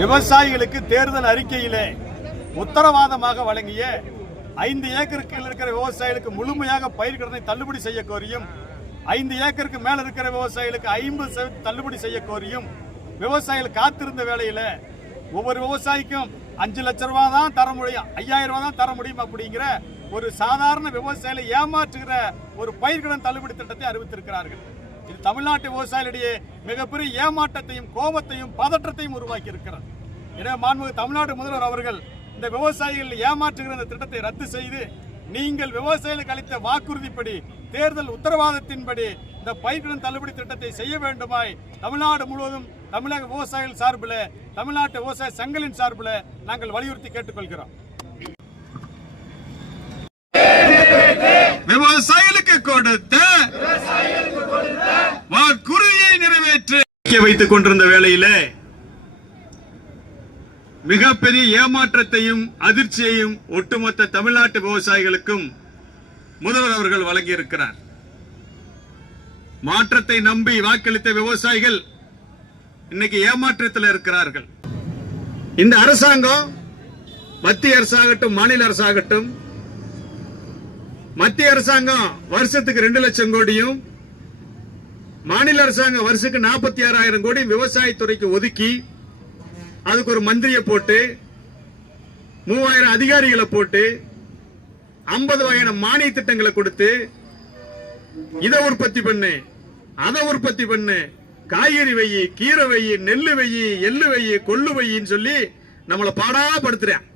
விவசாயிகளுக்கு தேர்தல் அறிக்கையிலே உத்தரவாதமாக வழங்கிய 5 ஏக்கருக்கு இருக்கிற விவசாயிகளுக்கு முழுமையாக பயிர்க்கடனை தள்ளுபடி செய்ய கோரியும் 5 ஏக்கருக்கு மேல இருக்கிற விவசாயிகளுக்கு 50% தள்ளுபடி செய்ய கோரியும் விவசாயிகள் காத்திருந்த வேளையில ஒவ்வொரு விவசாயிக்கும் 5 லட்சம் ரூபாய் தான் தர முடியும், 5000 ரூபாய் தான் தர முடியும் அப்படிங்கிற ஒரு சாதாரண விவசாயிகளை ஏமாற்றுகிற ஒரு பயிர்க்கடன் தள்ளுபடி திட்டத்தை அறிவித்திருக்கிறார்கள். இது தமிழ்நாட்டு விவசாயிகளிடையே மிகப்பெரிய ஏமாற்றத்தையும் கோபத்தையும் பதற்றத்தையும் உருவாக்கி இருக்கிறது. எனவே மாண்புமிகு தமிழ்நாடு முதல்வர் அவர்கள் இந்த விவசாயிகள் ஏமாற்றுகிற இந்த திட்டத்தை ரத்து செய்து நீங்கள் விவசாயிகளுக்கு அளித்த வாக்குறுதிப்படி தேர்தல் உத்தரவாதத்தின்படி இந்த பயிர்க்கடன் தள்ளுபடி திட்டத்தை செய்ய வேண்டுமாய் தமிழ்நாடு முழுவதும் தமிழக விவசாயிகள் சார்பில் தமிழ்நாட்டு விவசாய சங்கங்களின் சார்பில் நாங்கள் வலியுறுத்தி கேட்டுக்கொள்கிறோம். விவசாயிகளுக்கு கொடுத்த வாக்குறுதியை நிறைவேற்ற வைத்துக் கொண்டிருந்த வேளையிலே மிகப்பெரிய ஏமாற்றத்தையும் அதிர்ச்சியையும் ஒட்டுமொத்த தமிழ்நாட்டு விவசாயிகளுக்கும் முதல்வர் அவர்கள் வழங்கியிருக்கிறார். மாற்றத்தை நம்பி வாக்களித்த விவசாயிகள் இன்னைக்கு ஏமாற்றத்தில் இருக்கிறார்கள். இந்த அரசாங்கம் மத்திய அரசாகட்டும் மாநில அரசாகட்டும், மத்திய அரசாங்கம் வருஷத்துக்கு 2 லட்சம் கோடியும் மாநில அரசாங்கம் வருஷத்துக்கு 46,000 கோடி விவசாயத்துறைக்கு ஒதுக்கி அதுக்கு ஒரு மந்திரியை போட்டு 3000 அதிகாரிகளை போட்டு 50 வகையான மானிய திட்டங்களை கொடுத்து இதை உற்பத்தி பண்ணு அதை உற்பத்தி பண்ணு, காய்கறி வையி, கீரை வையி, நெல்லு வையி, எள்ளு வையி, கொள்ளு வையின்னு சொல்லி நம்மளை பாடாப்படுத்துறேன்.